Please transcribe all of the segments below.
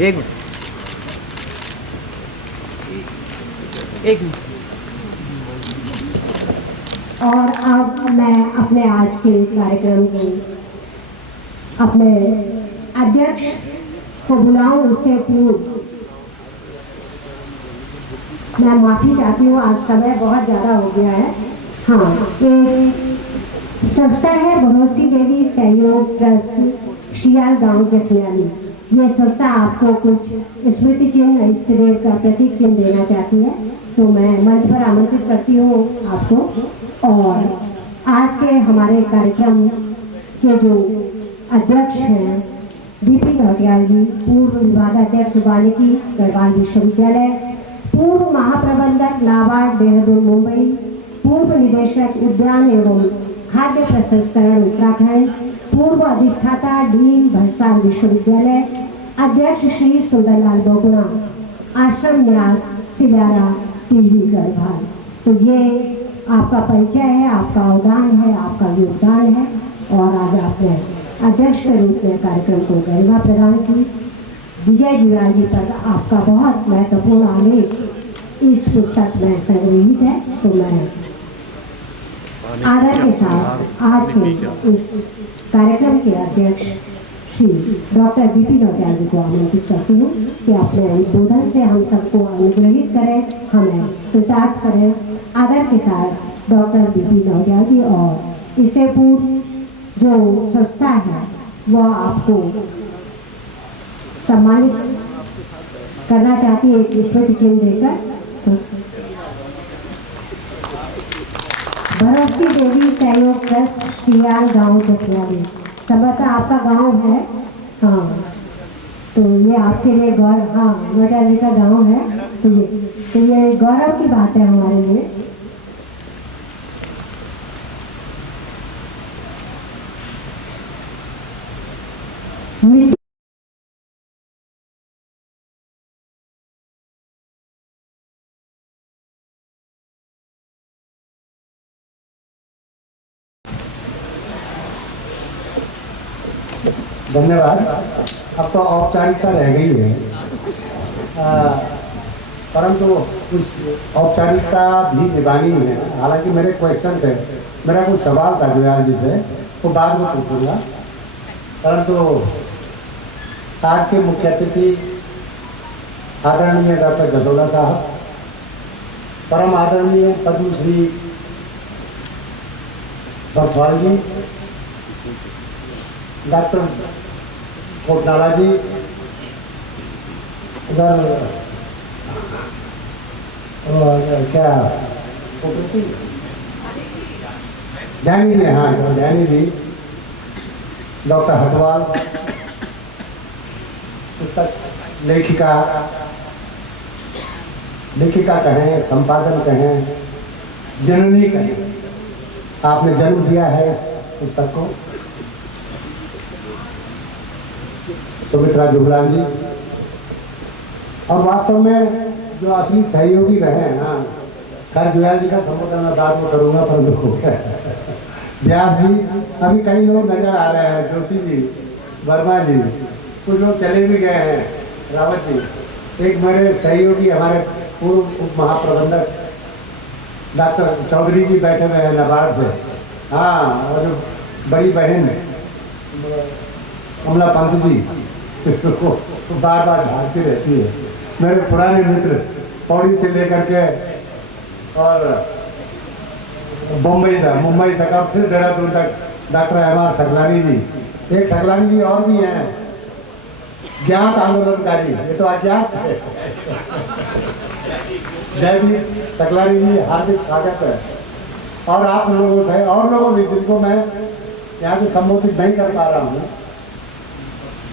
एक मिनट, एक मिनट। और अब मैं अपने आज के कार्यक्रम के अपने अध्यक्ष को बुलाऊं, उससे पूर्व मैं माफ़ी चाहती हूँ, आज समय बहुत ज़्यादा हो गया है। हाँ, एक संस्था है भरोसी देवी सहयोग ट्रस्ट शियाल गांव जखियाली। ये संस्था आपको कुछ स्मृति चिन्ह इष्ट देव का प्रतीक चिन्ह देना चाहती है, तो मैं मंच पर आमंत्रित करती हूँ आपको। और आज के हमारे कार्यक्रम के जो अध्यक्ष हैं बीपी नौटियाल जी, पूर्व विभागाध्यक्ष वानिकी गढ़वाल विश्वविद्यालय, पूर्व महाप्रबंधक नाबार्ड देहरादून मुंबई, पूर्व निदेशक उद्यान एवं खाद्य प्रसंस्करण उत्तराखंड, पूर्व अधिष्ठाता डीन भरसार विश्वविद्यालय, अध्यक्ष श्री सुंदरलाल बोगुणा, आश्रम न्यास सिलारा टीवी गढ़वाल। तो ये आपका परिचय है, आपका अवदान है, आपका योगदान है। और आज आपने अध्यक्ष के रूप में कार्यक्रम को गरिमा प्रदान की। विजय जुयाल जी पर आपका बहुत महत्वपूर्ण आलेख इस पुस्तक में संग्रहित है, तो मैं आदर के साथ आज के इस कार्यक्रम के अध्यक्ष श्री डॉक्टर बीपी नौटियाल जी को आमंत्रित करती हूँ कि अपने उद्बोधन से हम सबको अनुग्रहित करें, हमें कृतार्थ करें। आदर के साथ डॉक्टर बीपी नौटियाल जी। और इससे पूर्व जो संस्था है वह आपको सम्मानित करना चाहती है एक स्मृति चिन्ह देकर। भरोसी देवी सहयोग ट्रस्ट शियाल गांव जखियाली, संभवतः आपका गांव है। हाँ, तो ये आपके लिए गौरव, हाँ नौटियाल जी का गांव है, तो ये गौरव की बात है हमारे लिए। धन्यवाद। अब तो औपचारिकता रह गई है, परंतु कुछ औपचारिकता भी निभानी है। हालांकि मेरे क्वेश्चन थे, मेरा कुछ सवाल था जुयाल जी से, तो बाद में पूछूंगा। परंतु आज के मुख्य अतिथि आदरणीय डॉक्टर गजोला साहब, परम आदरणीय पद्मश्री बर्थवाल जी, डॉक्टर कोटनाला जी, उधर क्या ध्यानी जी, हाँ ध्यानी जी, डॉक्टर हटवाल, पुस्तक लेखिका कहें, संपादन कहें, जननी कहें, आपने जन्म दिया है इस पुस्तक को, सुमित्रा जुगलाल जी। और वास्तव में जो असली सहयोगी रहे हैं, हाँ खैर जुयाल जी का संबोधन मैं बाद में करूँगा, परंतु व्यास जी, अभी कई लोग नजर आ रहे हैं, जोशी जी, वर्मा जी, कुछ लोग चले भी गए हैं, रावत जी। एक मेरे सहयोगी हमारे पूर्व उप महाप्रबंधक डॉक्टर चौधरी जी बैठे हुए हैं नाबार्ड से, हाँ, और जो बड़ी बहन कमला पंत जी तो बार बार ढालती रहती है। मेरे पुराने मित्र पौड़ी से लेकर के और मुंबई तक और फिर देहरादून तक डॉक्टर एम.आर. सकलानी जी, एक सकलानी जी और भी हैं, ज्ञात आंदोलनकारी, ये तो अज्ञात है। जयदीप सकलानी जी, हार्दिक स्वागत है। और आप लोगों से और लोगों भी जिनको मैं यहाँ से संबोधित नहीं कर पा रहा हूँ,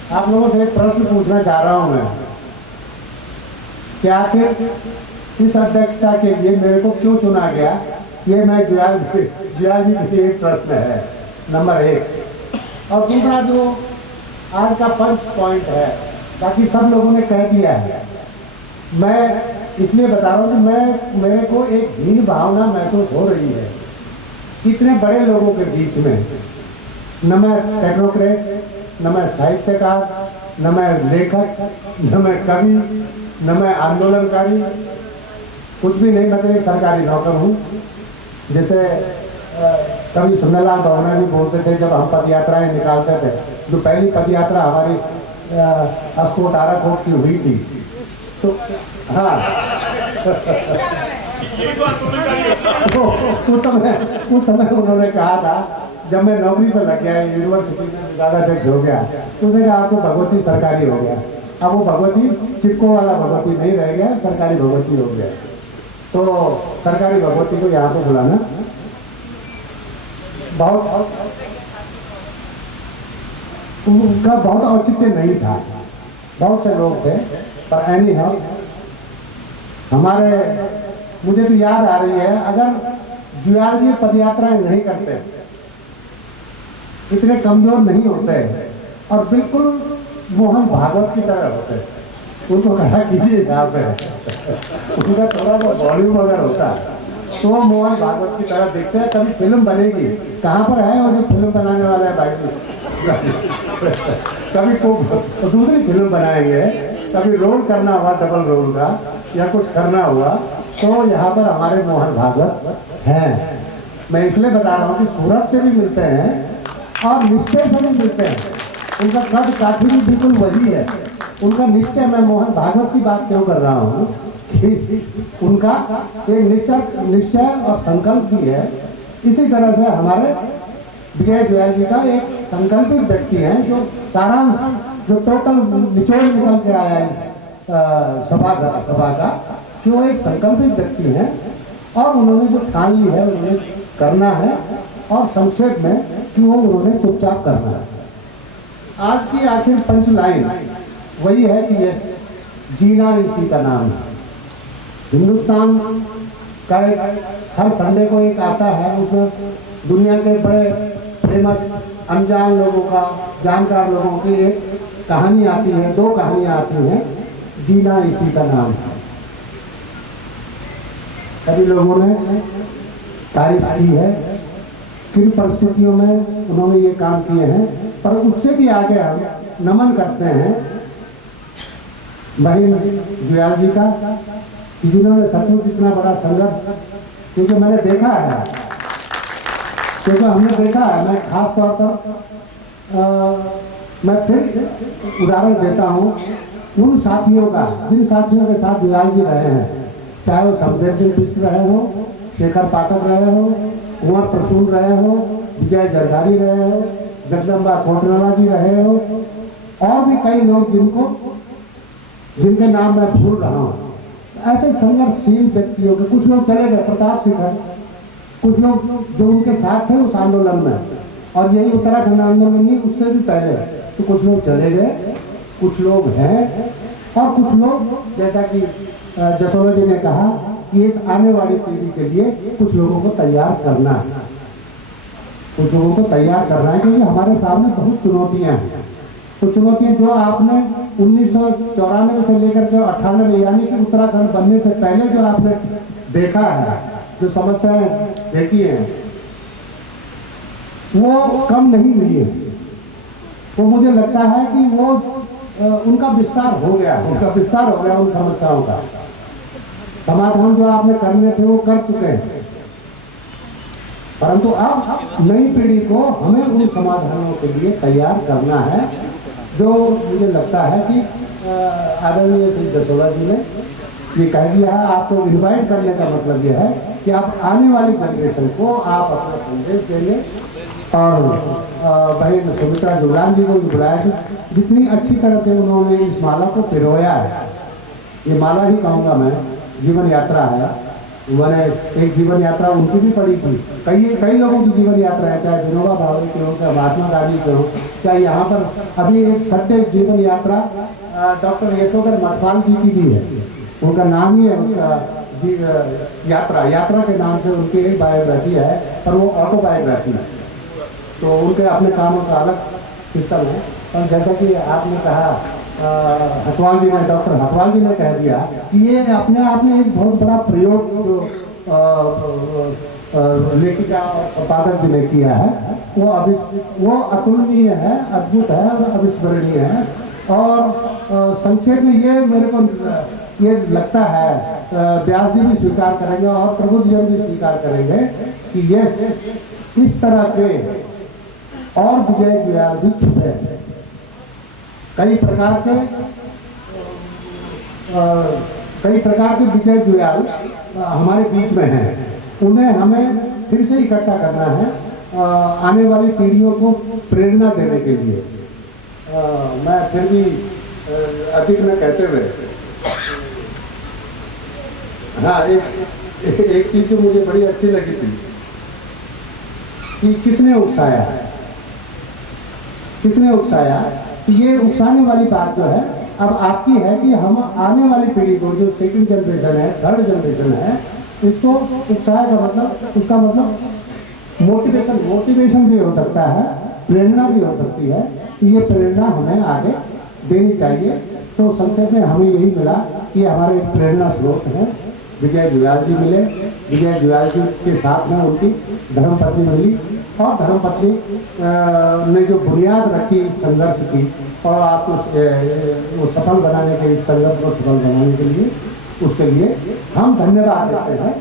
आप लोगों से एक प्रश्न पूछना चाह रहा हूँ मैं कि आखिर इस अध्यक्षता के लिए मेरे को क्यों चुना गया। ये मैं जुयाल जी के लिए एक प्रश्न है, नंबर 1। और दूसरा जो आज का पंच पॉइंट है, बाकी सब लोगों ने कह दिया है, मैं इसलिए बता रहा हूँ कि मेरे को एक हीन भावना महसूस हो रही है इतने बड़े लोगों के बीच में। न मैं टेक्नोक्रेट, न मैं साहित्यकार, न मैं लेखक, न मैं कवि, न मैं आंदोलनकारी, कुछ भी नहीं। मैं तो एक सरकारी नौकर हूँ। जैसे कभी सुन्नलाल भावना भी बोलते थे, जब हम पद यात्राएं निकालते थे, जो पहली पद यात्रा हमारी अस्कोट आराकोट की हुई थी, तो हाँ तो उस समय उन्होंने कहा था, जब मैं नौकरी पर लग गया, यूनिवर्सिटी में विभागाध्यक्ष हो गया, तो उन्होंने कहा आपको भगवती सरकारी हो गया। अब वो भगवती चिपको वाला भगवती नहीं रह गया, सरकारी भगवती हो गया। तो सरकारी भगवती को यहाँ पे बुलाना बहुत उनका बहुत औचित्य नहीं था। बहुत से लोग थे, पर एनी हाउ हमारे, मुझे तो याद आ रही है, अगर जुयाल जी पदयात्राएं नहीं करते, इतने कमजोर नहीं होते और बिल्कुल मोहन भागवत की तरह होते, उनको खड़ा कीजिए यहाँ पे उनका थोड़ा सा वॉल्यूम अगर होता तो वो मोहन भागवत की तरह देखते हैं। कभी फिल्म बनेगी, कहाँ पर है वो जो फिल्म बनाने वाला है भाई जी कभी को दूसरी फिल्म बनाएंगे, कभी रोल करना हुआ डबल रोल का या कुछ करना हुआ, तो यहाँ पर हमारे मोहन भागवत हैं। मैं इसलिए बता रहा हूँ कि सूरत से भी मिलते हैं और निश्चय से भी मिलते हैं। उनका कद काठी भी बिल्कुल वही है, उनका निश्चय। मैं मोहन भागवत की बात क्यों कर रहा हूँ कि उनका एक निश्चय और संकल्प भी है। इसी तरह से हमारे विजय जुयाल जी का एक संकल्पित व्यक्ति है, जो सारांश, जो टोटल निचोड़ निकल के आया इस सभा का, कि वो एक संकल्पित व्यक्ति है और उन्होंने जो ठान ली है उन्होंने करना है, और संक्षेप में कि वो उन्होंने चुपचाप करना है। आज की आखिर पंच लाइन वही है कि यस, जीना इसी का नाम है। हिंदुस्तान का हर संडे को एक आता है, उसमें दुनिया के बड़े फेमस अनजान लोगों का, जानकार लोगों की एक कहानी आती है, दो कहानियाँ आती हैं, जीना इसी का नाम है। सभी लोगों ने तारीफ की है, किन परिस्थितियों में उन्होंने ये काम किए हैं, पर उससे भी आगे हम नमन करते हैं बहन जुयाल जी का, कि जिन्होंने सचमुच इतना बड़ा संघर्ष, क्योंकि मैंने देखा है, क्योंकि हमने देखा है, मैं खास तौर पर मैं फिर उदाहरण देता हूँ उन साथियों का, जिन साथियों के साथ जुयाल जी रहे हैं, चाहे वो शमशेर सिंह बिष्ट रहे हो, शेखर पाठक रहे हो, कुंवर प्रसून रहे हो, विजय जरदारी रहे हो, जगदम्बा कोटनाला जी रहे हो, और भी कई लोग जिनके नाम मैं भूल रहा हूँ। ऐसे संघर्षशील व्यक्तियों के कुछ लोग चले गए, प्रताप शिखर, कुछ लोग जो उनके साथ थे उस आंदोलन में, और यही उत्तराखंड आंदोलन नहीं, उससे भी पहले, तो कुछ लोग चले गए, कुछ लोग हैं, और कुछ लोग, जैसा कि जसोला जी ने कहा कि इस आने वाली पीढ़ी के लिए कुछ लोगों को तैयार करना है, कुछ लोगों को तैयार करना है, क्योंकि हमारे सामने बहुत चुनौतियां हैं। तो चुनौतियां जो आपने 1994 से लेकर के 98, यानी कि उत्तराखंड बनने से पहले जो आपने देखा है, जो समस्याएं देखी हैं, वो कम नहीं हुई है। तो मुझे लगता है कि वो उनका विस्तार हो गया, उन समस्याओं का समाधान जो आपने करने थे वो कर चुके हैं, परंतु अब नई पीढ़ी को हमें उन समाधानों के लिए तैयार करना है, जो मुझे लगता है कि आदरणीय श्री जसोला जी ने ये कह दिया है। आपको इन्वाइट करने का मतलब यह है कि आप आने वाली जनरेशन को आप अपना संदेश देंगे, और बहन सुमित्रा जुगलान जी को भी बुलाया कि जितनी अच्छी तरह से उन्होंने इस माला को पिरोया है, ये माला ही कहूँगा मैं, जीवन यात्रा है। मैंने एक जीवन यात्रा उनकी भी पढ़ी थी, कई लोगों की जीवन यात्रा है, चाहे विनोबा भावे के हो, चाहे महात्मा गांधी के हो, चाहे यहाँ पर अभी एक सत्य जीवन यात्रा डॉक्टर यशोधर मठवाल जी की भी है, उनका नाम ही है उसका यात्रा के नाम से उनकी एक बायोग्राफी है, पर वो ऑटोबायोग्राफी है, तो उनके अपने कामों का अलग सिस्टम है। और जैसा कि आपने कहा, हटवाल जी ने, डॉक्टर हटवाल जी ने कह दिया कि ये अपने आप में एक बहुत बड़ा प्रयोग जो लेखिका और संपादक जी ने किया है, वो अतुलनीय है, अद्भुत है और अविस्मरणीय है। और संक्षेप में ये मेरे को ये लगता है व्यास जी भी स्वीकार करेंगे और प्रबुद्ध जन भी स्वीकार करेंगे कि ये इस तरह के और विजय जुयाल भी छुपे हैं। कई प्रकार के विजय जुयाल हमारे बीच में हैं। उन्हें हमें फिर से इकट्ठा करना है आने वाली पीढ़ियों को प्रेरणा देने के लिए। मैं फिर भी अधिक न कहते हुए हाँ एक चीज जो मुझे बड़ी अच्छी लगी थी कि किसने उकसाया। ये उकसाने वाली बात जो है अब आपकी है कि हम आने वाली पीढ़ी को जो सेकंड जनरेशन है, थर्ड जनरेशन है, इसको उकसाया का मतलब उसका मतलब मोटिवेशन भी हो सकता है, प्रेरणा भी हो सकती है। ये प्रेरणा हमें आगे देनी चाहिए। तो संक्षेप में हमें यही मिला कि हमारे एक प्रेरणा स्रोत हैं विजय जुयाल जी मिले। विजय जुयाल जी के साथ में उनकी धर्मपत्नी मिली और धर्मपत्नी ने जो बुनियाद रखी संघर्ष की और आप वो सफल बनाने के संघर्ष को सफल बनाने के लिए उसके लिए हम धन्यवाद देते हैं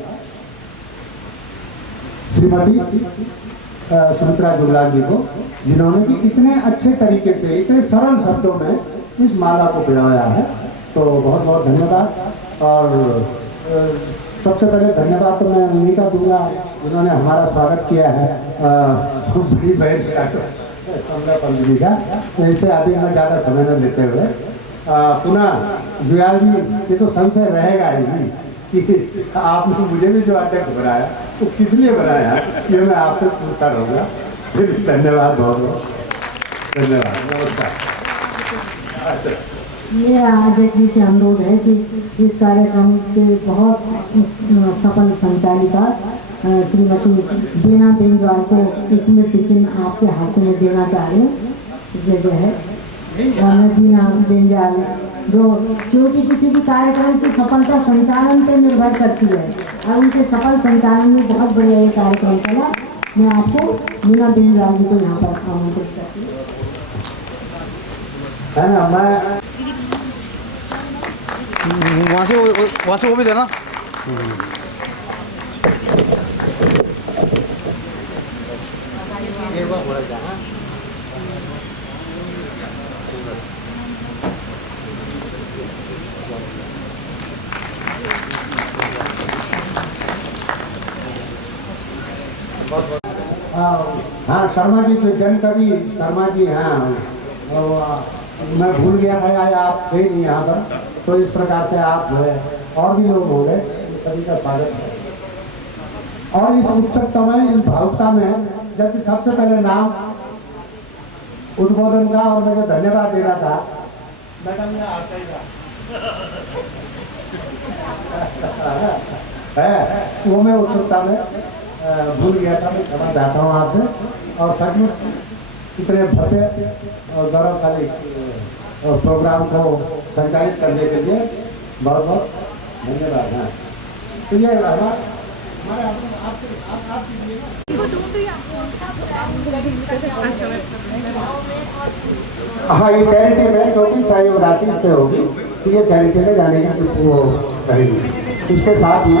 श्रीमती सुमित्रा जुगलाल जी को, जिन्होंने कि इतने अच्छे तरीके से इतने सरल शब्दों में इस माला को पिरोया है। तो बहुत बहुत धन्यवाद। और सबसे पहले धन्यवाद तो मैं उन्हीं का दूंगा जिन्होंने हमारा स्वागत किया है बड़ी बहन कमला पंत जी का। इससे आदि में ज़्यादा समय न लेते हुए पुनः जुयाल जी ये तो संशय रहेगा ही कि आपने मुझे भी जो अध्यक्ष बनाया वो किस लिए बनाया, ये मैं आपसे पूछता रहूँगा। फिर धन्यवाद, बहुत बहुत धन्यवाद, नमस्कार। अच्छा, मेरा अध्यक्ष जी से अनुरोध है कि इस कार्यक्रम के बहुत सफल संचालिका श्रीमती बीना बेंजवाल को स्मृति चिन्ह आपके हाथ में देना चाह रही हूँ। इसलिए जो है बीना बेंजाल जो कि किसी भी कार्यक्रम की सफलता संचालन पर निर्भर करती है और उनके सफल संचालन में बहुत बढ़िया ये कार्यक्रम चला। मैं आपको बीना बेंजवाल जी को यहाँ पर आमंत्रित करती हूँ। है ना, मैं वहाँ से वो भी देना। हाँ, शर्मा जी तो जन कवि शर्मा जी, हाँ मैं भूल गया था या आप थे नहीं यहाँ पर, तो इस प्रकार से आप जो है और भी लोग हो गए, सभी का स्वागत है। और इस उत्सुकता में, इस भावुकता में, जबकि सबसे पहले नाम उद्बोधन का और मुझे धन्यवाद देना था मैडम ने है वो मैं उत्सुकता में भूल गया था। मैं क्षमा चाहता हूँ आपसे। और सचमुच इतने भव्य और गौरवशाली प्रोग्राम को संचालित करने के लिए बहुत बहुत धन्यवाद। हाँ, तो ये हाँ, ये चैरिटी में जो भी सहयोग राशि से होगी तो ये चैरिटी में जाने की वो रहेगी। इसके साथ ही